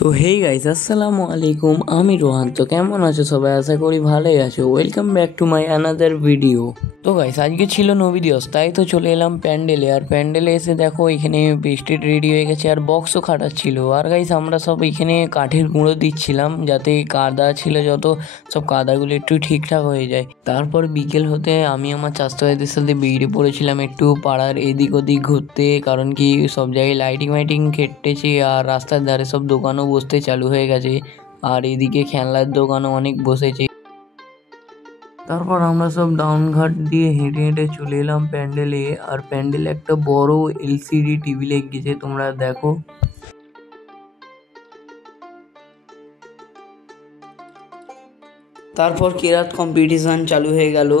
তো hey guys, আসসালামু আলাইকুম। আমি রোহান। তো কেমন আছো সবাই? আশা করি ভালোই আছো। Welcome back to my another video. তো গাইস, আজকে ছিল নবী দিবস, তাই তো চলে এলাম প্যান্ডেলে। আর প্যান্ডেলে এসে দেখো এখানে স্টেজ রেডি হয়ে গেছে আর বক্সও খাটাচ্ছিল। আর গাইস, আমরা সব এখানে কাঠের গুঁড়ো দিচ্ছিলাম যাতে কাদা ছিল যত, সব কাদাগুলো একটু ঠিকঠাক হয়ে যায়। তারপর বিকেল হতে আমি আমার চাচাতো ভাইদের সাথে বেরিয়ে পড়েছিলাম একটু পাড়ার এদিক ওদিক ঘুরতে, কারণ কি সব জায়গায় লাইটিং মাইটিং খেটেছে আর রাস্তার ধারে সব দোকানও বসতে চালু হয়ে গেছে। আর এদিকে খেলনার দোকানও অনেক বসেছে। তারপর আমরা সব ডাউন ঘাট দিয়ে হেঁটে হেঁটে চলে এলাম প্যান্ডেলে। আর প্যান্ডেলে একটা বড় এলসিডি টিভি লেগেছে, তোমরা দেখো। তারপর কেরাত কম্পিটিশন চালু হয়ে গেল।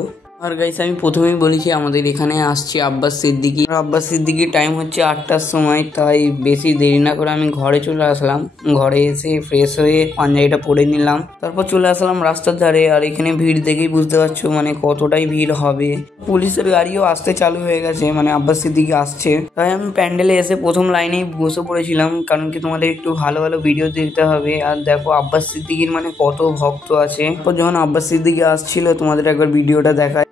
আর গাইস, আমি প্রথমেই বলেছি আমাদের এখানে আসছে আব্বাস সিদ্দিকী। আব্বাস সিদ্দিকীর টাইম হচ্ছে 8টার সময়, তাই বেশি দেরি না করে আমি ঘরে চলে আসলাম। ঘরে এসে ফ্রেশ হয়ে পাঞ্জাবিটা পরে নিলাম, তারপর চলে আসলাম রাস্তার ধারে। আর এখানে ভিড় দেখেই বুঝতে পারছো মানে কতটাই ভিড় হবে। পুলিশের গাড়িও আসতে চালু হয়ে গেছে, মানে আব্বাস সিদ্দিকী আসছে। তাই আমি প্যান্ডেলে এসে প্রথম লাইনেই বসে পড়েছিলাম, কারণ কি তোমাদের একটু ভালো ভালো ভিডিও দিতে হবে। আর দেখো আব্বাস সিদ্দিকীর মানে কত ভক্ত আছে। তো যখন আব্বাস সিদ্দিকী আসছিল তোমাদের একবার ভিডিওটা দেখায়।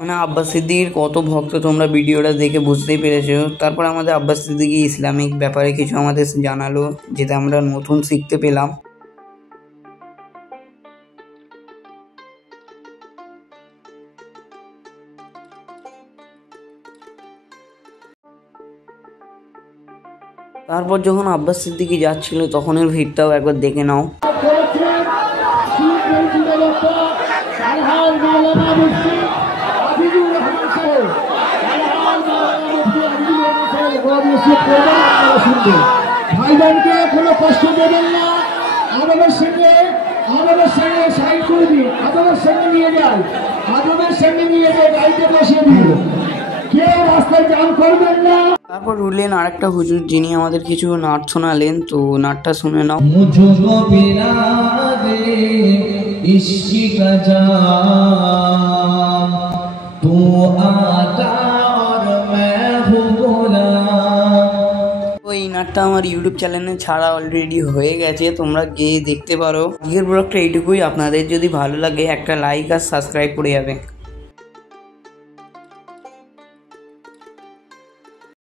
মানে আব্বাস সিদ্দিকীর কত ভক্ত তোমরা ভিডিওটা দেখে বুঝতেই পেরেছো। তারপর আমাদের আব্বাস সিদ্দিকী ইসলামিক ব্যাপারে কিছু আমাদের জানালো, যেটা আমরা নতুন শিখতে পেলাম। তারপর যখন আব্বাস সিদ্দিকী যাচ্ছিল তখনের ভিড়টাও একবার দেখে নাও। ভাইজানকে কোনো কষ্ট দেবেন না, আমাদের সঙ্গে সাইড করে দিন, আমাদের সঙ্গে নিয়ে যান, গাড়িতে বসিয়ে দিন, কেউ রাস্তায় জাম করবেন না। তারপর উঠলেন আরেকটা হুজুর, যিনি আমাদের কিছু নাট শোনালেন। তো নাটটা শুনে নাও। এই নাটটা আমার ইউটিউব চ্যানেলে ছাড়া অলরেডি হয়ে গেছে, তোমরা গিয়ে দেখতে পারো। আজকের ব্লগটা এইটুকুই। আপনাদের যদি ভালো লাগে একটা লাইক আর সাবস্ক্রাইব করে যাবে।